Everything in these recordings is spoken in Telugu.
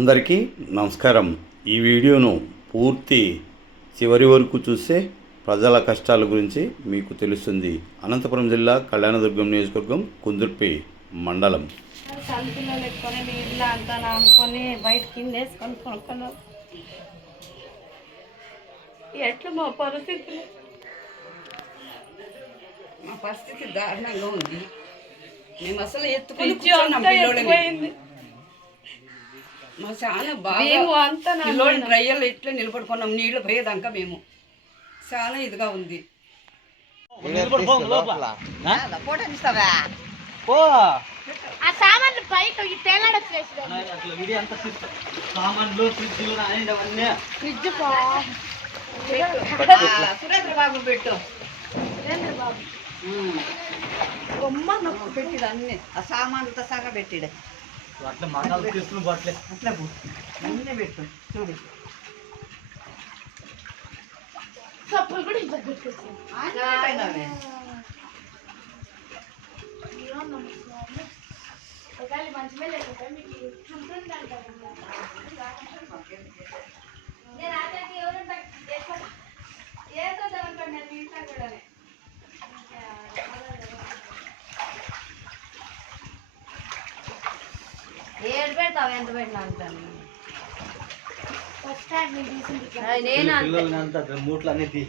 అందరికీ నమస్కారం. ఈ వీడియోను పూర్తి చివరి వరకు చూస్తే ప్రజల కష్టాల గురించి మీకు తెలుస్తుంది. అనంతపురం జిల్లా కళ్యాణదుర్గం నియోజకవర్గం కుందుర్పి మండలం. ఎట్లా మా పరిస్థితులు? మా పరిస్థితి దారుణంగా ఉంది. మేము అసలు ఎత్తుకొని మా చాలా బాగా మేము అంతా నా పిల్లోడి డ్రైయర్లు ఇట్లా నిలబడుకున్నాం నీళ్ళు పోయేదాకా మేము. చాలా ఇదిగా ఉంది. సురేంద్ర బాబు పెట్టు. బాబు బొమ్మ నొక్కు పెట్టిడు అన్ని. ఆ సామాన్లతో సగా పెట్టిడు. అట్లా మసాలా తీసుకుని బట్టలే అట్లా. అన్నీ పెట్టు చూడు. చప్పులు కూడా ఇంత మంచిగా లేకపోతే మీకు అంటారు నేను రాత్రికి ఎవరు ఏదోదనుకోండి నేను ఇంట్లో కూడా ఏడు పెడతావు ఎంత పెట్టినా అంటాను ఫస్ట్ నేను తీసింది నేను అంతే. పిల్లలు అంతా మూట్లు అన్ని తీ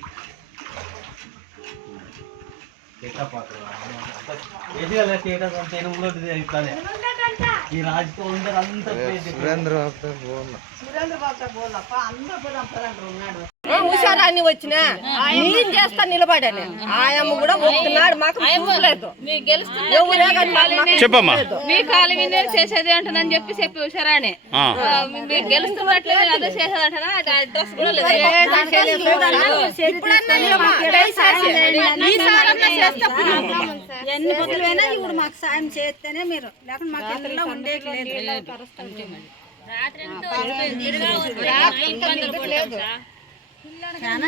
ఎదిగా చేయడం అంత ఎనుగులో ఇట్లానే. ఈ రాజకీయ అందరూ అంతా సురేంద్ర బాబుతో పోలప్ప అందరూ పోదాం పదండ్రు ఉన్నాడు. హుషారాన్ని వచ్చిన. నేను చేస్తా నిలబడాను ఆయమ్మ కూడా ఒప్పుతున్నాడు. మాకు చూడలేదు చెప్పమ్మా. మీ కాలు మీద చేసేది అంటానని చెప్పి చెప్పి అని మీరు గెలుస్తున్నట్లేదు అదే చేసేది అంటారా అడ్రస్ కూడా లేదు. ఎన్ని పొద్దులైనా ఇప్పుడు మాకు సాయం చేస్తేనే మీరు లేకుంటే మాకు ఇళ్ళలో ఉండేకి లేదు. చాలా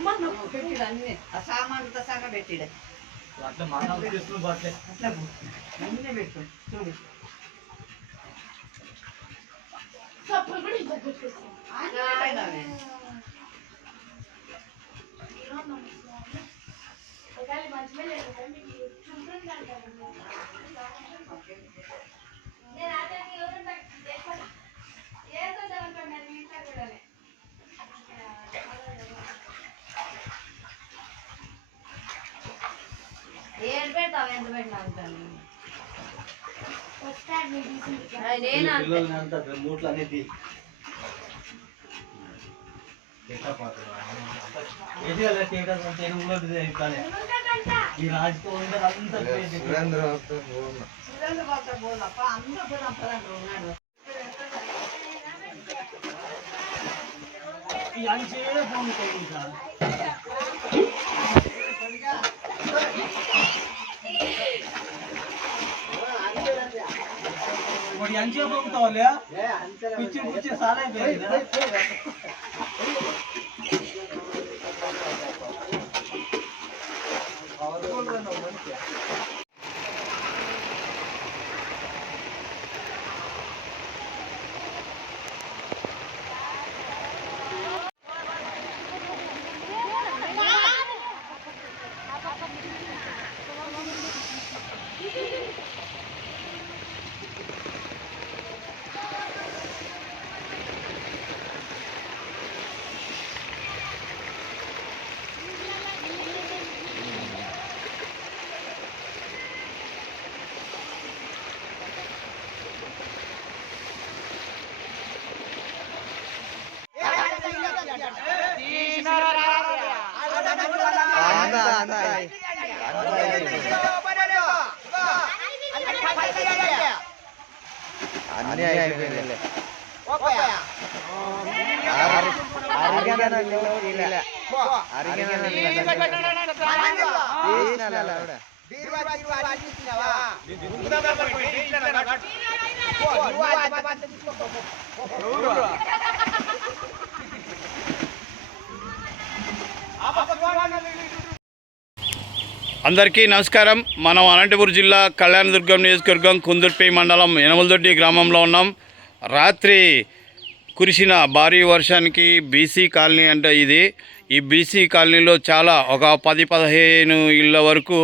బొమ్మ నొక్కు పెట్టిడు అన్ని. ఆ సామాన్లతో సగా పెట్టిడు. అట్లా మసాలా తీసుకుని బట్టలే అట్లా పో. అన్నీ పెట్టు చూడు. చప్పులు కూడా ఇంత నేను అంతే పిల్లలు అంతా మూట్లు అన్ని తీ ఎదిగా చేయడం అంత ఎనుగులో ఇట్లానే ఈ రాజకీయ అందరూ అంతా సురేంద్ర మరి అంచే పొందుతావులే పిచ్చి పిచ్చి సారా అని అయిపోయింది అరిగాన ఇలా అందరికీ నమస్కారం. మనం అనంతపురం జిల్లా కళ్యాణదుర్గం నియోజకవర్గం కుందుర్పి మండలం యనమలదొడ్డి గ్రామంలో ఉన్నాం. రాత్రి కురిసిన భారీ వర్షానికి బీసీ కాలనీ అంటే ఇది. ఈ బీసీ కాలనీలో చాలా ఒక పది పదిహేను ఇళ్ళ వరకు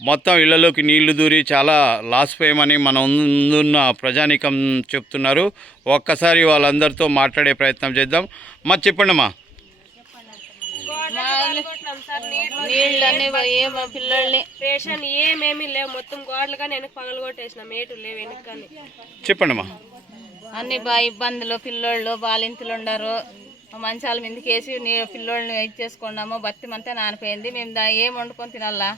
మొత్తం ఇళ్ళలోకి నీళ్ళు దూరి చాలా లాస్ పోయమని మన ముందున్న ప్రజానికం చెప్తున్నారు. ఒక్కసారి వాళ్ళందరితో మాట్లాడే ప్రయత్నం చేద్దాం. మా చెప్పండి అమ్మా నీళ్ళన్నీ ఏ మా పిల్లల్ని రేషన్ ఏమేమి లేవు మొత్తం గోడలు కానీ వెనక ఏటు లేవు వెనక చెప్పండి అమ్మా అన్ని బాగా ఇబ్బందులు పిల్లోళ్ళు బాలింతలు ఉండరు. మంచాల మీదకి వేసి నీ పిల్లోళ్ళని ఇచ్చేసుకున్నాము బత్తి అంతా నానిపోయింది. మేము దా ఏం వండుకొని తినాలా?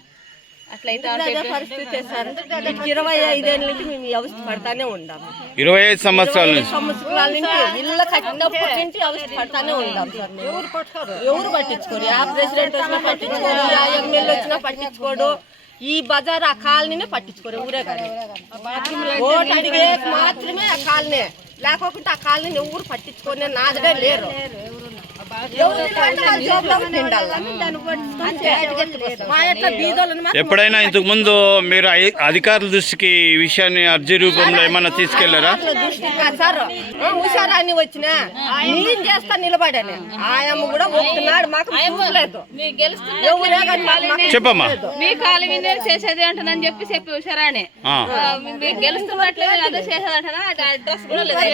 ఇరవై ఐదేళ్ళ నుంచి మేము అవస్థ పడతానే ఉన్నాము ఇరవై ఐదు సంవత్సరాల నుంచి. సంవత్సరాల నుంచి ఇల్లు కట్టినప్పటి నుంచి అవస్థ పడతానే ఉన్నాం సార్. ఎవరు పట్టుకోరు ఎవరు పట్టించుకోరు? ఆ ప్రెసిడెంట్ వచ్చినా పట్టించుకోరు ఆ ఎమ్మెల్యే వచ్చినా పట్టించుకోడు. ఈ బజార్ ఆ కాలనీనే పట్టించుకోరు ఊరే కానీ. ఓటు అడిగే మాత్రమే ఆ కాలనీ. లేకోకుండా ఆ కాలనీని ఎవరు పట్టించుకొని నాదడే లేరు. ఎప్పుడైనా ఇంతకు ముందు మీరు అధికారుల దృష్టికి ఈ విషయాన్ని అర్జీ రూపంలో ఏమన్నా తీసుకెళ్ళారా? సార్ హుషారాన్ని వచ్చిన నేను చేస్తా నిలబడాను ఆయమ్మ కూడా ఒప్పుతున్నాడు మాకు చూడలేదు చెప్పమ్మా. మీ కాలు మీద చేసేది అంటానని చెప్పి చెప్పి హుషారాని. మీరు గెలుస్తున్నట్లే అదే చేసేది అంటారా అడ్రస్ కూడా లేదు.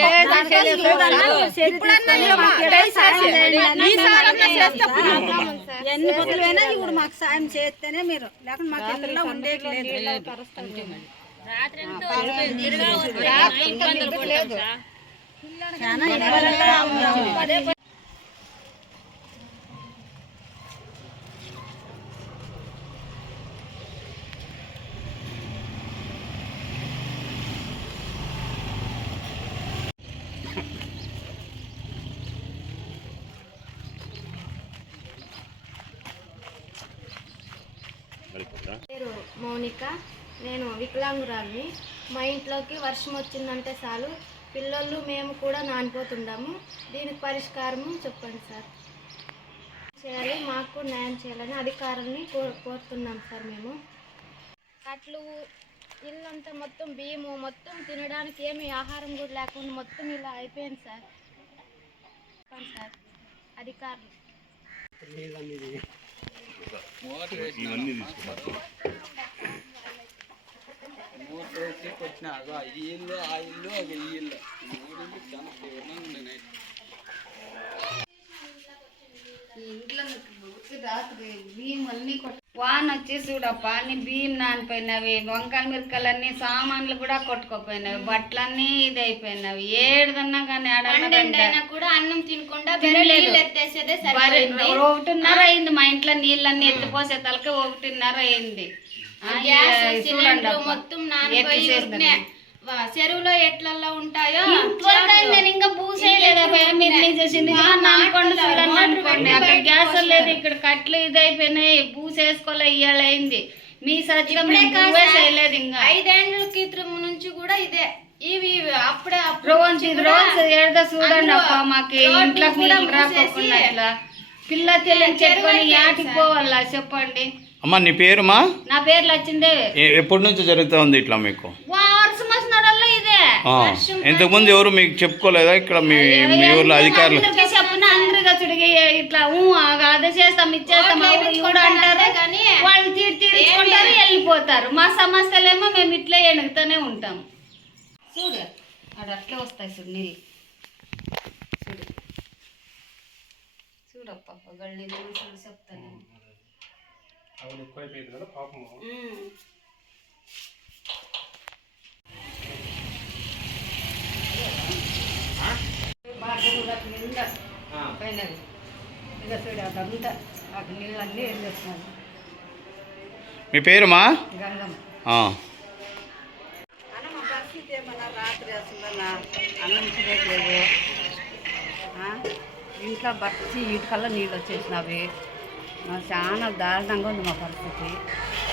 ఎన్ని పొద్దులైనా ఇప్పుడు మాకు సాయం చేస్తేనే మీరు లేకుంటే మాకు ఇళ్ళలో ఉండేకి లేదు. చాలా పేరు మౌనిక. నేను వికలాంగురాలిని. మా ఇంట్లోకి వర్షం వచ్చిందంటే చాలు. పిల్లలు మేము కూడా నానిపోతుండాము దీనికి పరిష్కారము చెప్పండి సార్. చేయాలి మాకు న్యాయం చేయాలని అధికారుల్ని కో కోరుతున్నాం సార్ మేము. అట్లు ఇల్లంతా మొత్తం బియ్యము మొత్తం తినడానికి ఏమి ఆహారం కూడా లేకుండా మొత్తం ఇలా అయిపోయింది సార్. చెప్పండి సార్. అధికారులు. ఇవన్నీ తీసుకున్నాం. వచ్చిన అగో ఈ ఇంట్లో రాత్రి వీమన్నీ కొట్ట వాన వచ్చి చూడప్ప అన్ని బియ్యం నానిపోయినవి వంకాయ మిరకాయలన్నీ సామాన్లు కూడా కొట్టుకోపోయినవి బట్టలన్నీ ఇది అయిపోయినవి ఏడుదన్నా కానీ కూడా అన్నం తినకుండా ఒకటిన్నర అయింది మా ఇంట్లో నీళ్ళన్నీ ఎత్తిపోసే తలకి ఒకటిన్నర అయింది. చూడండి. మొత్తం చెరువులో ఎట్లల్లో ఉంటాయో ఇంకా అక్కడ గ్యాస్ లేదు ఇక్కడ కట్లు ఇది అయిపోయినాయి పూసేసుకోలే ఇయ్యాలైంది మీ సార్. చేయలేదు ఇంకా. ఐదేండ్ల క్రితం నుంచి కూడా ఇదే. ఇవి అప్పుడే రోజు చూడండి అప్ప మాకు ఇట్లా పిల్ల తెల్లని చెప్పుకొని యాటికి పోవాలా చెప్పండి? అమ్మా నీ పేరుమా? నా పేర్లు వచ్చిందే ఎ- ఎప్పటి నుంచి జరుగుతూ ఉంది ఇట్లా మీకు? ఇదే. ఇంతకుముందు ఎవరు మీకు చెప్పుకోలేదా? ఇక్కడ మీ మీ ఊర్లో అధికారులు. చెప్పిన ఇట్లా అదే చేస్తాం ఇచ్చేస్తాం కూడా అంటారు. కానీ వాళ్ళు తీరు తీర్చుకుంటారు వెళ్ళిపోతారు. మా సమస్యలేమో మేము ఇట్లే ఎనుగుతూనే ఉంటాం. చూడు అక్కడ అట్లే వస్తాయి చూడు నీళ్ళు. చూడు. చూడప్ప చూడు అదంతా మాకు నీళ్ళన్నీ వెళ్ళేస్తున్నాను మీ పేరుమా? ఇంట్లో బట్టి ఇటుకల్లా నీళ్ళు వచ్చేసినవి. చాలా దారుణంగా ఉంది మా పరిస్థితి.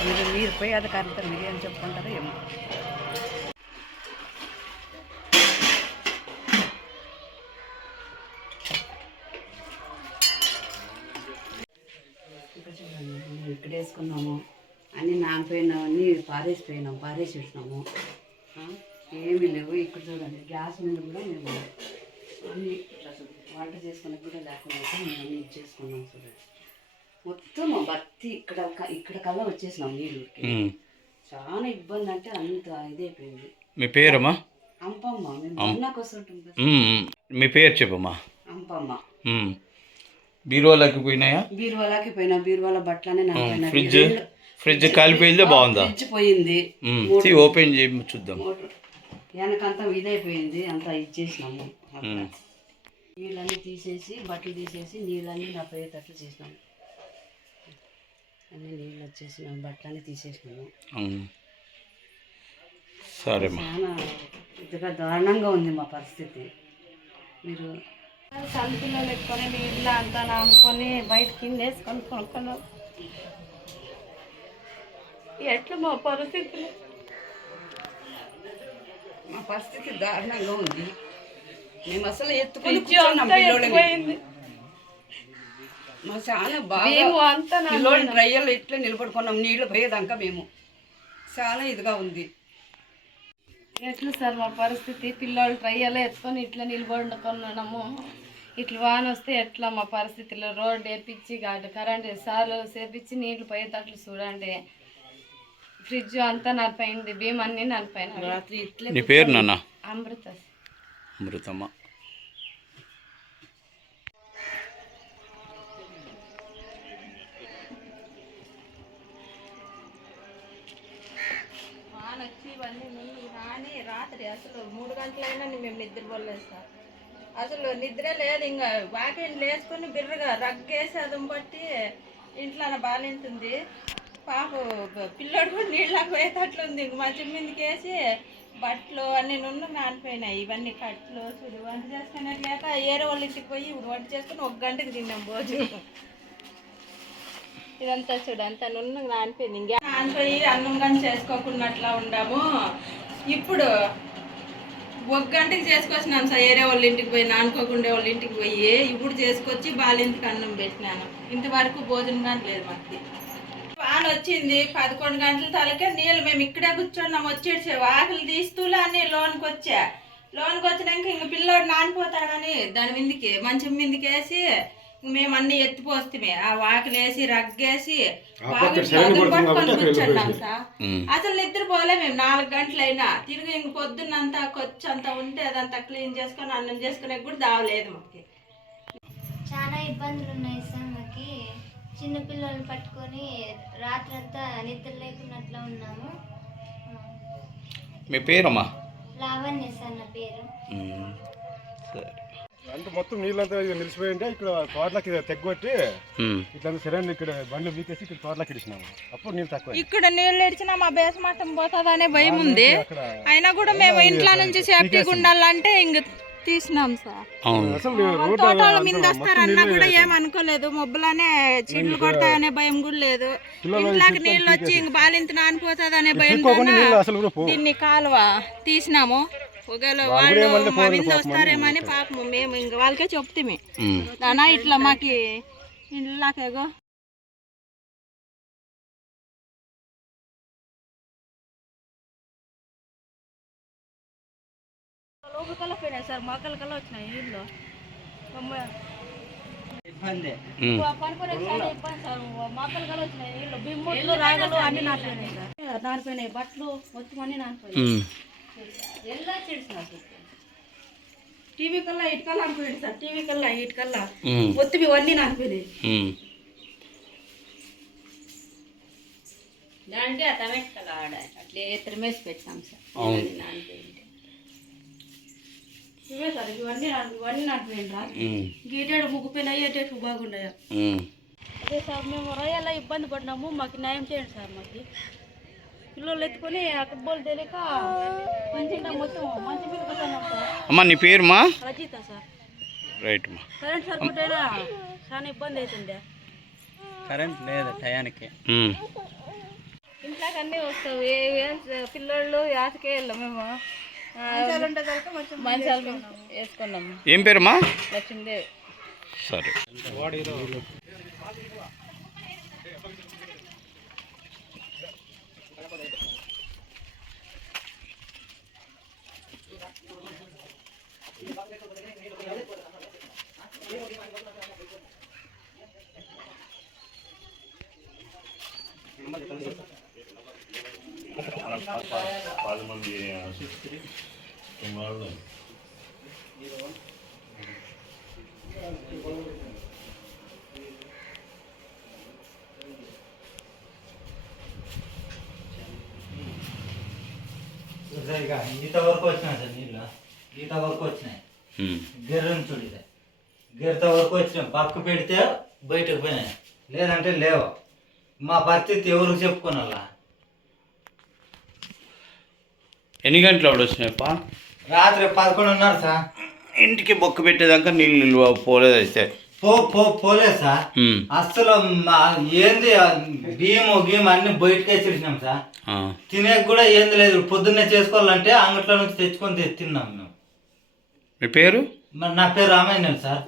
మీరు మీరు పోయి అధికారులతో మీరు ఏం చెప్పుకుంటారో ఏమో. ఇక్కడ మేము ఇక్కడ వేసుకున్నాము అన్నీ నానిపోయినామని పారేసిపోయినాం పారేసేసినాము ఆ, ఏమీ లేవు ఇక్కడ చూడండి. గ్యాస్ మీద కూడా మేము అన్నీ వంట చేసుకున్నప్పుడు లేకుండా మేము అన్నీ చేసుకున్నాం చూడండి. మొత్తం బత్తి ఇక్కడ ఇక్కడ కల్లా వచ్చేసినాం నీళ్ళకి. చాలా ఇబ్బంది అంటే అంత ఇదైపోయింది. మీ పేరమ్మా? అంపమ్మ. మేము. మీ పేరు చెప్పమ్మా? అంపమ్మ. బీరువాలోకి పోయినాయా? బీరువాలకి పోయినా. బీరువాల బట్టలనే నానిపోయినాయి. ఫ్రిడ్జ్ రెండు- ఫ్రిడ్జ్ కాలిపోయిందా? బాగుందా? ఫ్రిడ్జ్ పోయింది. ఓపెన్ చేయి చూద్దాం. వెనకంతా ఇదైపోయింది. అంతా ఇచ్చేసినాము. నీళ్ళన్నీ తీసేసి బట్టలు తీసేసి నీళ్ళన్నీ నా పోయేటట్లు చేసినాము అన్ని నీళ్ళు వచ్చేసినాము బట్టలన్నీ తీసేసినాము. సరేమ్మా చాలా ఇదిగా దారుణంగా ఉంది మా పరిస్థితి. మీరు సంతిలో పెట్టుకొని నీళ్ళు అంతా నానుకొని బయట కింద వేసుకొని కొనుక్కొని ఎట్లా మా పరిస్థితులు? మా పరిస్థితి దారుణంగా ఉంది. మేము అసలు ఎత్తుకొని కూర్చున్నాం పిల్లోళ్ళని. మా చాలా బాగా మేము అంతా నా- పిల్లోని డ్రైయర్లు ఇట్లా నిలబడుకున్నాం నీళ్ళు పోయేదాకా మేము. చాలా ఇదిగా ఉంది. ఎట్లా సార్ మా పరిస్థితి? పిల్లలు ట్రయ్యాలో ఎత్తుకొని ఇట్లా నిలబడుకున్నాము. ఇట్లా వాన వస్తే ఎట్లా మా పరిస్థితిలో? రోడ్ వేపించి గాడి కరెంట్ సార్లు సేపించి నీళ్ళు పోయేటట్లు చూడండి. ఫ్రిడ్జ్ అంతా నలిపోయింది బియ్యం అన్నీ ఇట్లే నీ పేరు నాన్న? అమృత అమృతమ్మ వాన వచ్చి ఇవన్నీ నీళ్ళు రాని రాత్రి అసలు మూడు గంటలైనా మేము నిద్రపోలేదు సార్. అసలు నిద్ర లేదు ఇంకా వాకింగ్ లేసుకొని బిర్రగా రగ్గేసి అదం బట్టి ఇంట్లో బాలింతుంది పాప పిల్లోడు కూడా నీళ్ళకి పోయేటట్లుంది. ఇంక మంచి మీదకి వేసి బట్టలు అన్ని నున్న నానిపోయినాయి. ఇవన్నీ కట్లు చూడు వంట చేసుకునేట్లేక ఏరే వాళ్ళ ఇంటికి పోయి ఇప్పుడు వంట చేసుకుని ఒక గంటకి తిన్నాం భోజనం. ఇదంతా చూడు అంతా నున్న నానిపోయింది. ఇంకా నానిపోయి అన్నం కానీ చేసుకోకున్నట్లా ఉండాము. ఇప్పుడు ఒక గంటకి చేసుకొచ్చినాను సార్. ఏరే వాళ్ళ ఇంటికి పోయి నానుకోకుండా వాళ్ళ ఇంటికి పోయి ఇప్పుడు చేసుకొచ్చి బాలింటికి అన్నం పెట్టినాను. ఇంతవరకు భోజనం కానీ లేదు మాకు. వాన వచ్చింది పదకొండు గంటల తలకే నీళ్ళు. మేము ఇక్కడే కూర్చున్నాం వచ్చేసే వాకిలు తీస్తూలే అని లోన్కి వచ్చా. లోన్కి వచ్చినాక ఇంక పిల్లోడు నానిపోతాడని దాని మీదకి మంచం మీదకి వేసి మేము అన్ని ఎత్తిపోస్తే ఆ వాకిలు వేసి రగ్గేసి కూర్చున్నాం సార్. అసలు నిద్ర పోలే మేము. నాలుగు గంటలైనా. తిరిగి ఇంక పొద్దున్నంతా కొచ్చి అంతా ఉంటే అదంతా క్లీన్ చేసుకొని అన్నం చేసుకునే కూడా దావలేదు మాకు. చాలా ఇబ్బందులు ఉన్నాయి సార్ మాకు. చిన్నపిల్లల్ని పట్టుకొని రాత్రంతా నిద్ర లేకున్నట్లు ఉన్నాము. మీ పేరమ్మా? లావణ్య సార్ నా పేరు. సరే. అంటే మొత్తం నీళ్ళంతా ఇది నిలిచిపోయింటే ఇక్కడ తోటలకి తెగ్గొట్టి. ఇట్లా సిరండి ఇక్కడ బండ్లు వీకేసి ఇక్కడ తోటలకి ఇడిచినాము. అప్పుడు నీళ్ళు తక్కువ ఇక్కడ నీళ్ళు ఇడిచినా మా బేసమట్టం పోతుందనే భయం ఉంది. అయినా కూడా మేము ఇంట్లో నుంచి సేఫ్టీగా ఉండాలంటే ఇంక తీసినాం సార్. అవును. అసలు రోడ్డు తోటల మీద వస్తారన్నా కూడా ఏమనుకోలేదు. మొబ్బులనే చెట్లు కొడతాయనే భయం కూడా లేదు. ఇంట్లోకి నీళ్ళు వచ్చి ఇంక బాలింత అసలు కూడా పో. దీన్ని కాలువ తీసినాము. ఒకవేళ వాళ్ళు మా మీద వస్తారేమని పాపం మేము ఇంక వాళ్ళకే చెప్తామే. దానా ఇట్లా మాకి లోపలికల్లా పోయినాయి సార్ మొక్కలకల్లా వచ్చినాయి నీళ్ళు ఇబ్బంది. సార్ మొక్కలకల్లా వచ్చినాయి నీళ్ళు బిమ్ముట్లు రాగలు అన్ని నాటిపోయినాయి సార్. నానిపోయినాయి బట్టలు మొత్తం అన్ని నానిపోయినాయి. ఉమ్. ఎలా చెడిసిన టీవీ కల్లా ఇటుకల్లా అనుకోండి సార్ టీవీ కల్లా ఇటుకల్లా ఉమ్. ఒత్తివి ఇవన్నీ నానిపోయినాయి ఉమ్. దానికి ఆ టమాటా ఆడ అట్లే ఎత్తరమేసి పెట్టాం సార్ అవును. నానిపోయింది ఇవే సార్ ఇవన్నీ నాని- ఇవన్నీ నాటిపోయింది రా ఉమ్. గీటేడు ముగ్గుపోయినాయి ఏటేటు బాగున్నాయా ఉమ్. అదే సార్ మేము రొయ్యలా ఇబ్బంది పడినాము మాకు న్యాయం చేయండి సార్ మాకు పిల్లలు ఎత్తుకొని తెలియక మంచిగా మొత్తం మంచి అమ్మా నీ పేరుమా? రచిత సార్. రైట్ అమ్మా కరెంట్ సర్క్యూట్ అయినా చాలా ఇబ్బంది అవుతుండే. కరెంట్ లేదు టయానికి. ఇంట్లోకి అన్నీ వస్తావు. ఏ- పిల్లోళ్ళు యాతకే వెళ్ళాం మేము. మంచాలు వేసుకున్నాము ఏం పేరమ్మా లక్ష్మీదేవి. సరే. ఇక ఈత వరకు వచ్చినాయి సార్ నీళ్ళు ఈత వరకు వచ్చినాయి ఉమ్. గిర్రని చూడితే గిరత వరకు వచ్చినాయి పక్క పెడితే బయటకు పోయినాయి లేదంటే లేవు మా పరిస్థితి ఎవరికి చెప్పుకోనాలా? ఎన్ని గంటలు అప్పుడు వచ్చినాయప్ప? రాత్రి పదకొండున్నర సార్. ఇంటికి బొక్క పెట్టేదాకా నీళ్ళు నిల్వ పోలేదు అయితే. పో పో పోలేదు సార్. అసలు మా ఏంది ఆ బియ్యము గీము అన్ని బయటకే వేసేసినాం సార్. ఆ. తినేకి కూడా ఏంది లేదు. పొద్దున్నే చేసుకోవాలంటే అంగట్లో నుంచి తెచ్చుకొని తెచ్చి తిన్నాం మేము. మీ పేరు? నా పేరు రామాంజనేయులు సార్.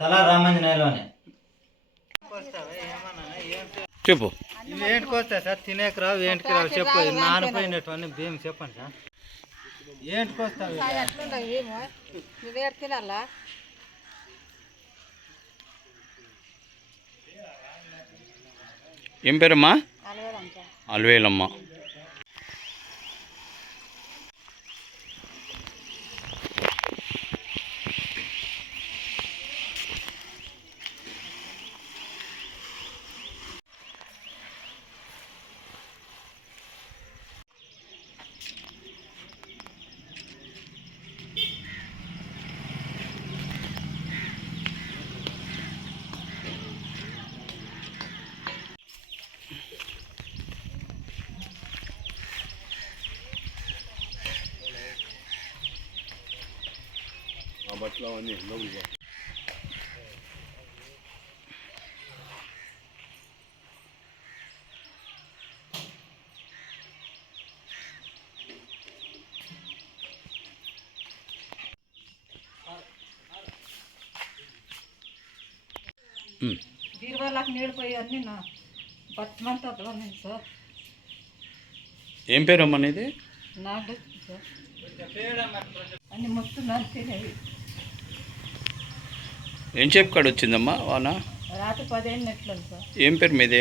తలా రామాంజనేయులోనే. చెప్పు. ఏంటికి వస్తాయి సార్? తినేకి రావు ఏంటికి రావు చెప్పు. నానిపోయినటువంటి బియ్యం చెప్పండి సార్. ఏంటికి వస్తాయి తినాలా? ఏం పేరమ్మా? అలవేలమ్మ. ఉమ్. బీరువాళ్ళకి నీళ్ళు పోయి అన్నీ నా బట్టమంతా అట్లా సార్ ఏం పేరమ్మా నీది నాకు సార్ అన్ని మొత్తం నడిచినాయి ఏం చెప్పు కాడ వచ్చిందమ్మా వాన? ఏం పేరు మీది?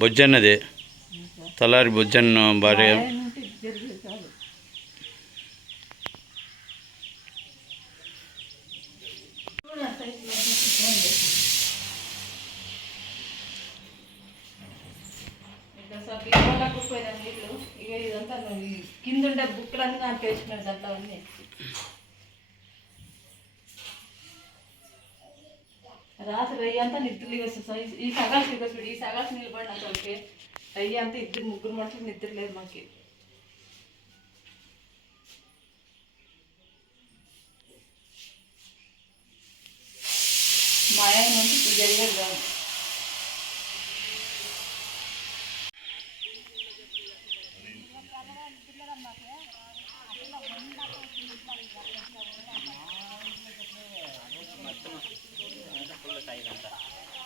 బొజ్జన్నది. తలారి బొజ్జన్న భార్య. పోయినా నీళ్ళు? ఇక ఇదంతా కింద ఉండే బుక్కులన్నీ నాకు వేసినాడు దాంట్లో అన్నీ. రాత్రి రయ్యి అంతా నిద్రలు వస్తుంది ఈ సగాలు చూడు ఈ సగాలు నిలబడిన అసలుకి రయ్యి అంతా ఇద్దరు ముగ్గురు మనుషులు నిద్ర లేదు మాకు. మా ఆయన నుంచి ఇప్పుడు జరిగేది కాదు.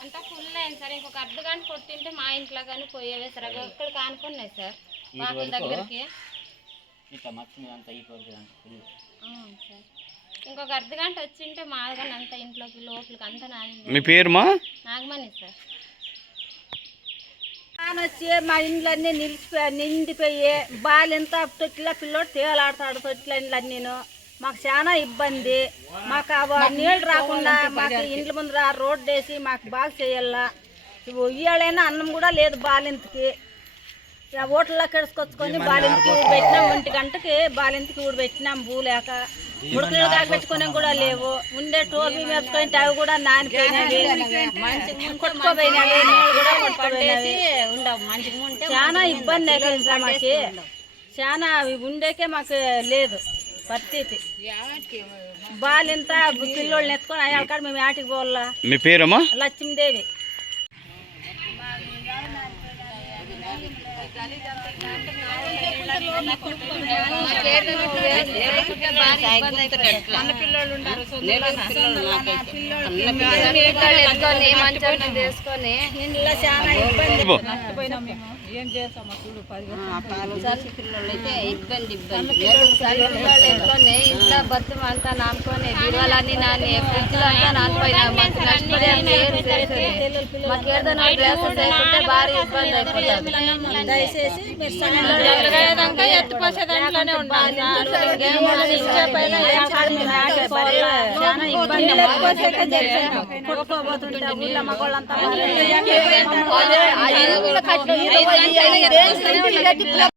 అంతా ఫుల్ అయింది సార్. ఇంకొక అర్ధ గంట కొట్టింటే మా ఇంట్లో కానీ పోయేవే సార్. అవి ఇక్కడ కానుకున్నాయి సార్. వాకిల దగ్గరికి. సార్. ఇంకొక అర్ధ గంట వచ్చింటే మాది కానీ అంత ఇంట్లోకి లోపలికి అంతా మీ పేరుమా నాగమణి సార్. ఆయన వచ్చి మా ఇండ్లన్నీ నిలిచిపోయా నిండిపోయి. బాలెంత తొట్టిలో పిల్లోడు తేలాడతాడు తొట్టిల ఇండ్లన్నీను మాకు చాలా ఇబ్బంది. మాకు నీళ్ళు రాకుండా మాకు ఇండ్ల ముందర రోడ్డు వేసి మాకు బాగా చేయాలా. ఇయ్యాలైనా అన్నం కూడా లేదు బాలింతకి. ఓట్లలో కెడుచుకొచ్చుకొని బాలింతకి ఊరు పెట్టినాం ఒంటి గంటకి బాలింతకి ఊరు పెట్టినాం బూ లేక ముడుకులు కాపెట్టుకునే కూడా లేవు. ఉండే టోపీ మెచ్చుకుంటే అవి కూడా నానిపోయినవి. కొట్టుకోపోయినవి. నీళ్ళు కూడా కొట్టుకోపోయినవి. చాలా ఇబ్బంది అయిపోయింది సార్ మాకు. చాలా అవి ఉండేకే మాకు లేదు పరిస్థితి. బాలింత పిల్లోళ్ళని ఎత్తుకొని అయ్యాల కాడ మేము ఆటికి పోవాలా? మీ పేరమ్మా? లక్ష్మీదేవి. మంచం తీసుకొని ఇంట్లో అయితే ఇబ్బంది ఇబ్బంది బతుకు అంతా నానుకొని బీరువాలన్నీ నాని ఫ్రిడ్జ్లో అంతా నానిపోయినా మాకు ఏం చేసేది మాకు ఏదైనా భారీ ఇబ్బంది అయిపోతుంది దయచేసి మీరు ఎత్తుపోసే దాంట్లోనే ఉండాలి. కొట్టుకోబోతుంటే